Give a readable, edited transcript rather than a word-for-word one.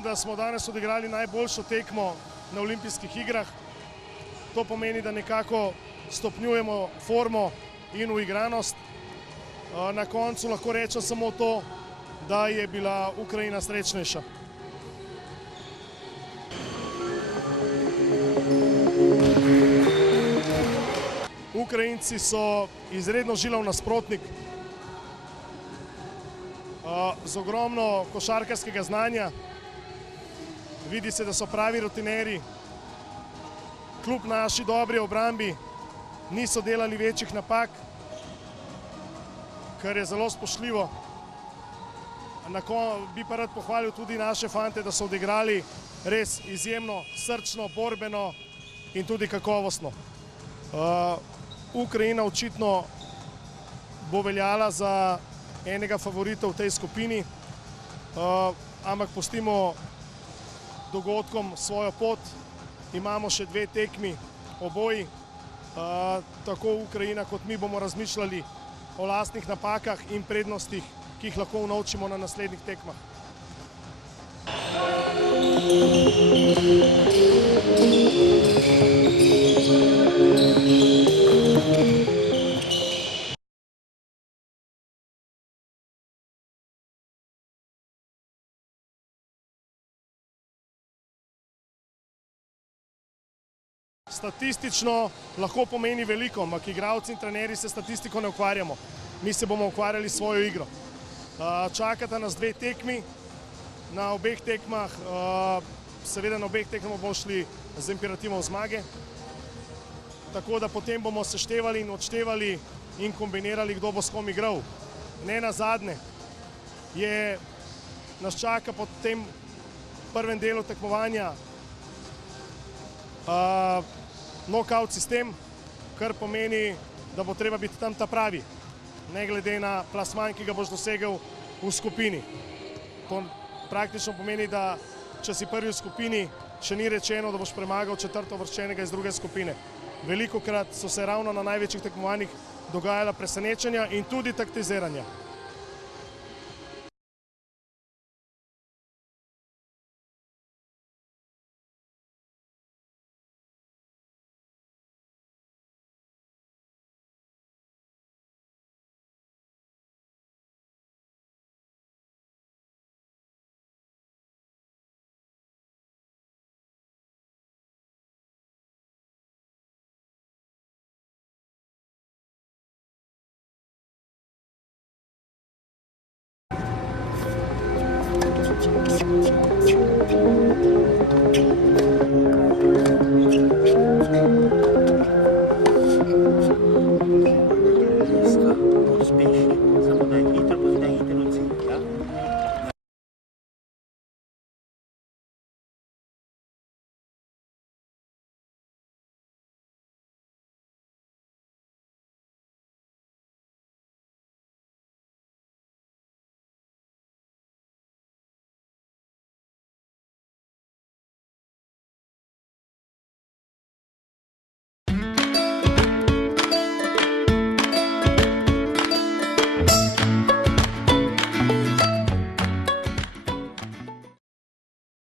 Mislim, da smo danes odigrali najboljšo tekmo na olimpijskih igrah. To pomeni, da nekako stopnjujemo formo in uigranost. Na koncu lahko rečem samo to, da je bila Ukrajina srečnejša. Ukrajinci so izredno žilav nasprotnik, z ogromno košarkarskega znanja. Vidi se, da so pravi rutineri. Kljub naši dobri obrambi niso delali večjih napak, kar je zelo spoštljivo. Bi pa rad pohvalil tudi naše fante, da so odigrali res izjemno, srčno, borbeno in tudi kakovostno. Ukrajina očitno bo veljala za enega favorita v tej skupini, ampak pustimo dogodkom svojo pot. Imamo še 2 tekmi oboji. Tako Ukrajina kot mi bomo razmišljali o lastnih napakah in prednostih, ki jih lahko unovčimo na naslednjih tekmah. Statistično lahko pomeni veliko, ampak igralci in trenerji se statistiko ne ukvarjamo. Mi se bomo ukvarjali s svojo igro. Čakata nas 2 tekmi. Na obeh tekmah, seveda na obeh tekmah bomo šli z imperativom zmage. Tako da potem bomo seštevali in odštevali in kombinirali, kdo bo s kom igral. Ne nazadnje nas čaka po tem prvem delu tekmovanja knockout sistem, kar pomeni, da bo treba biti tam ta pravi, ne glede na plasman, ki ga boš dosegel v skupini. To praktično pomeni, da če si prvi v skupini, še ni rečeno, da boš premagal četrtouvrščenega iz druge skupine. Velikokrat so se ravno na največjih tekmovanjih dogajala presenečenja in tudi taktiziranja. Thank you.